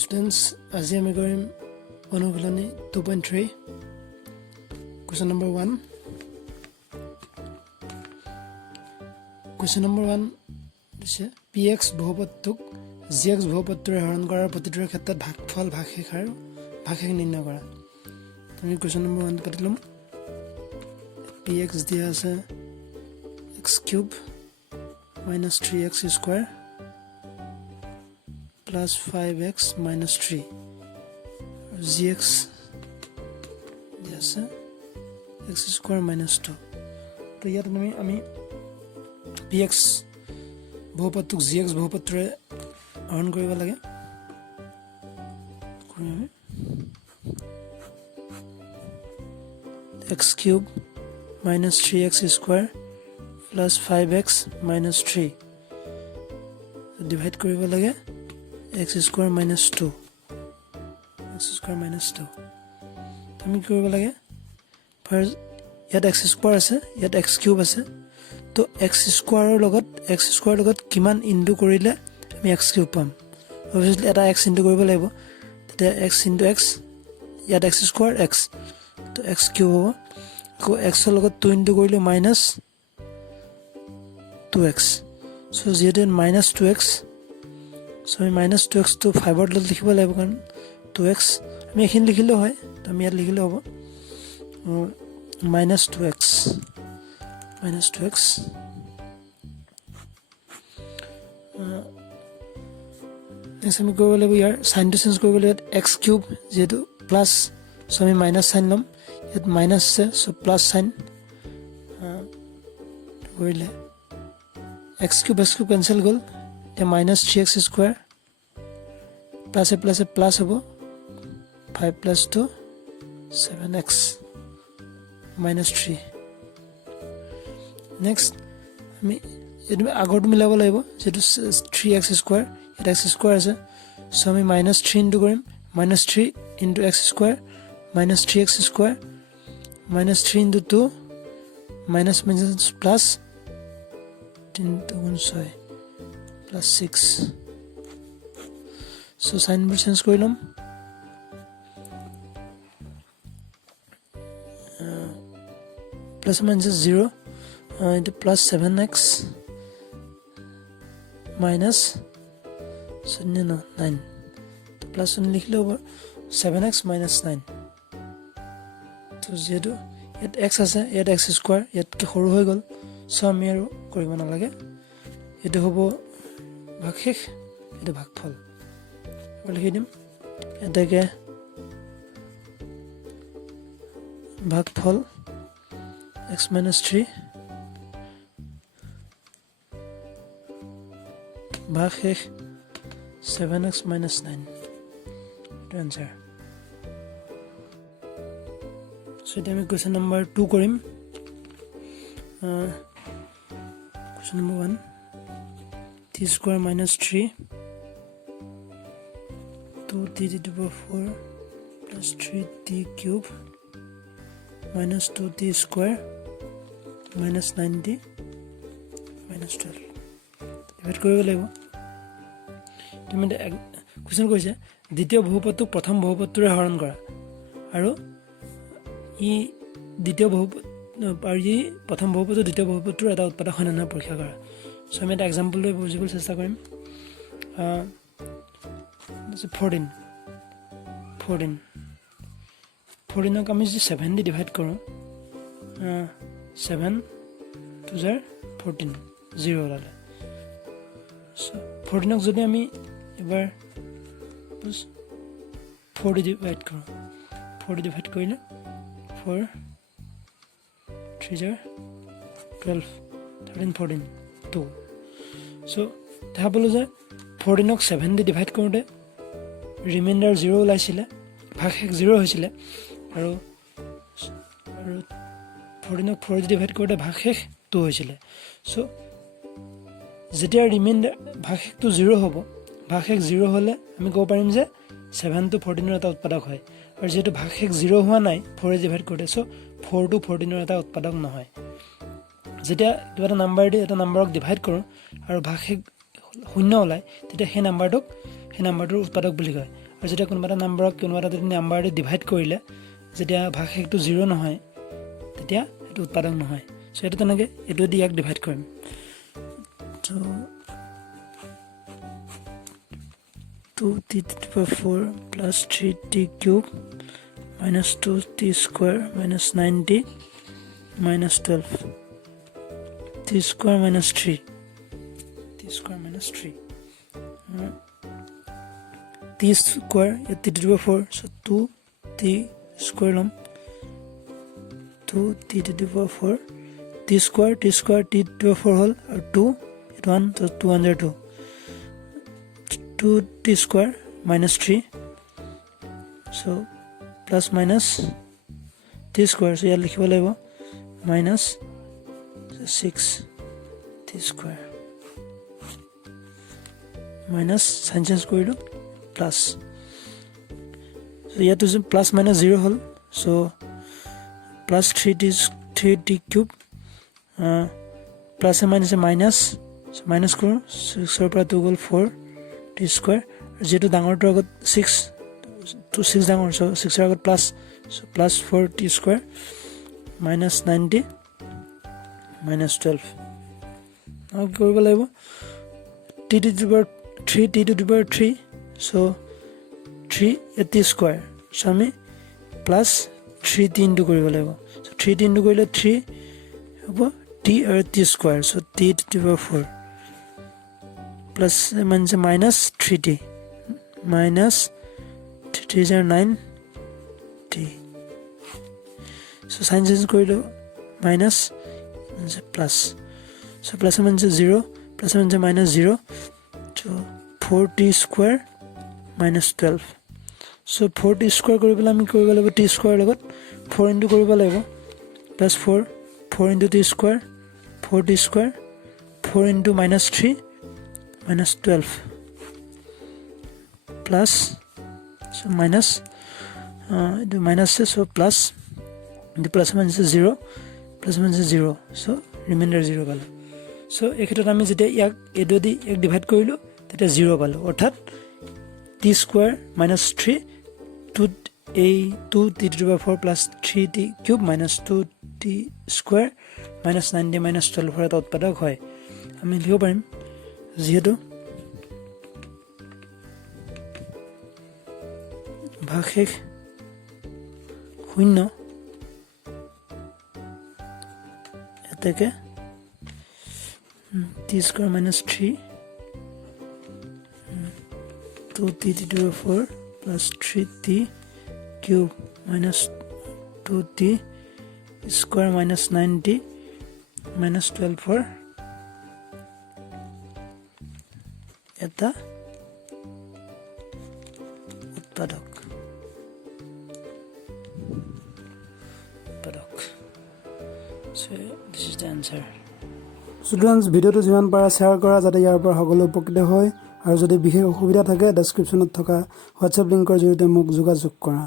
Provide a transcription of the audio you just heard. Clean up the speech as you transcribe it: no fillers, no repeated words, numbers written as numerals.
Students, আজি আমি কৰিম অনুশীলনী 2.3 question number 1. Question number 1 দিছে px বহুপদটোক gx বহুপদটোৰে হৰণ কৰাৰ প্ৰতিটোৰ ক্ষেত্ৰত ভাগফল ভাগশেষ আৰু ভাগশেষ নিৰ্ণয় কৰা। আমি question number 1 পাতি লম। px দিয়া আছে x cube minus 3x square plus 5x minus 3 gx yes x square minus 2 তো ইয়াত আমি px বহুপদটোক gx বহুপদটোৰে হৰণ কৰিব লাগে। x cube minus 3x square plus 5x minus 3 divide কৰিব লাগে x square minus 2 আমি কি কৰিব লাগে ফাৰ্স্ট ইয়াত x square আছে ইয়াত x cube আছে তো x square লগত কিমান ইনটু কৰিলে আমি x cube পাম obviously এটা x ইনটু কৰিব লাগিব তেতিয়া x into x ইয়াত x square x তো x cube হ'ব কো x ৰ লগত 2 ইনটু কৰিলে minus 2x so যেহেতু minus 2x so minus 2x to 5 ৰ লগত লিখিব লাগিব কাৰণ 2x আমি এখিনি লিখিলে হয় তো আমি ইয়াত লিখিলে হ'ব minus 2x next আমি কৰিব লাগিব ইয়াৰ সাইন টু চেঞ্জ কৰিব লাগিব x কিউব যেহেতু প্লাস so আমি মাইনাস সাইন লম ইয়াত মাইনাস আছে so প্লাস সাইন কৰিলে x কিউব কেনসেল গল এতিয়া minus 3x square plus হ'ব 5 plus 2 7x minus 3 next আমি এটো আগৰটো মিলাব লাগিব যেটো 3x square এটা x square আছে so আমি minus 3 ইনটু কৰিম minus 3 into x square minus 3x square minus 3 into 2 minus plus 10 to 1 6 plus 6 so sign বোৰ চেঞ্জ কৰি লম plus minus 0 into plus 7x minus 9 তো plus 1 লিখিলে হ'ব 7x minus 9 তো যেহেতু ইয়াত x আছে ইয়াত x স্কয়াৰ ইয়াতকে সৰু হৈ গল সো আমি আৰু কৰিব নালাগে এটো হ'ব ভাগশেষ এটো ভাগফল লিখি দিম এটাকে ভাগফল x minus 3 ভাগশেষ 7x minus 9 to answer so এটা আমি question number 2 কৰিম question number 1 t square minus 3 2t to the power 4 plus 3t cube minus 2t square minus 9t minus 12 divide কৰিব লাগিব তুমি কোৱেশ্চন কৈছে দ্বিতীয় বহুপদটোক প্ৰথম বহুপদটোৰে হৰণ কৰা আৰু ই দ্বিতীয় বহুপদ আৰু ই প্ৰথম বহুপদটো দ্বিতীয় বহুপদটোৰ এটা উৎপাদক হয় না পৰীক্ষা কৰা সো আমি এটা এক্সাম্পল লৈ বুজিবলৈ চেষ্টা কৰিম 14 ক আমি 7 দি ডিভাইড কৰো 7 2 14 0 ওলালে সো 14 ক যদি আমি এবাৰ 4 দি ডিভাইড কৰো 4 দি ডিভাইড কৰিলে 4 3 12 13 14 2 সো দেখা পালো যে 14 ক 7 দি ডিভাইড কৰোতে ৰিমাইন্ডাৰ 0 ওলাইছিল ভাগশেষ 0 হৈছিল আৰু 14 ক 4 দি ডিভাইড কৰোতে ভাগশেষ 2 হৈছিল সো যেতিয়া ৰিমাইন্ডাৰ ভাগশেষটো 0 হ'ব ভাগশেষ 0 হলে আমি ক'ব পাৰিম যে 7 to 14 ৰ এটা উৎপাদক হয় আৰু যেটো ভাগশেষ 0 হোৱা নাই 4 দি ডিভাইড কৰোতে সো 4 to 14 ৰ এটা উৎপাদক নহয় যেতিয়া এটা নাম্বাৰ দি এটা নাম্বাৰক ডিভাইড কৰো আৰু ভাগশেষ শূন্য ওলাই তেতিয়া সেই নাম্বাৰটোৰ উৎপাদক বুলি কয় আৰু যেতিয়া কোনোবা এটা নাম্বাৰক কোনোবা এটা যদি নাম্বাৰৰে ডিভাইড কৰিলে যেতিয়া ভাগশেষটো 0 নহয় তেতিয়া এটো উৎপাদক নহয় সো এটো তেনেকৈ এটো দি ইয়াক ডিভাইড কৰিম তো 2t to the power 4 plus 3t cube minus 2t square minus 9t minus 12 t square minus 3 t square minus 3 t square t to the power 4 so 2t square lum 2t to the power 4 t square t to the power 4 whole or 2 it 1 so 2 under 2 2t square minus 3 so plus minus t square so ইয়াত লিখিব লাগিব minus 6t square minus sign change কৰিলো plus so ইয়াত is plus minus 0 hall so plus 3t cube plus and minus minus so minus কৰো 6 ৰ পৰা 2 গল 4t square যেটো ডাঙৰটোৰ আগত 6 to 6 ডাঙৰ so 6 ৰ আগত plus so plus 4t square minus 90 minus 12 now কৰিব লাগিব t to the power 3t to the power 3 so 3t square so আমি plus 3t into কৰিব লাগিব so 3t into কৰিলে 3 হ'ব t আৰু t square so t to the power 4 plus minus 3t minus 3 is 9t so sign change কৰিলো minus plus so plus means 0 plus means minus 0 so 4t square minus 12 so 4t square কৰিবলৈ আমি কৰিব লাগিব t square লগত 4 into কৰিব লাগিব plus 4 into t square 4t square 4 into minus 3 minus 12 plus so minus the minus so plus the plus means 0 plus means 0 so remainder 0 পালো so এক্ষেত্ৰত আমি যেতিয়া ইয়াক এটো দি এক ডিভাইড কৰিলো তেতিয়া 0 পালো অৰ্থাৎ t square minus 3 2t to the power 4 plus 3t cube minus 2t square minus 90 minus 12 এটা উৎপাদক হয় আমি লিখিব পাৰিম যেহেতু ভাগশেষ 0 এটাকে t square minus 3 2t to the power 4 plus 3t cube minus 2t square minus 90 minus 12 for এটা উৎপাদক so this is the answer students ভিডিওটো যিমান পাৰা শেয়াৰ কৰা যাতে ইয়াৰ পৰা সকলো উপকৃত হয় আৰু যদি বিশেষ অসুবিধা থাকে ডেসক্ৰিপচনত থকা WhatsApp লিংকৰ জৰিয়তে মোক যোগাযোগ কৰা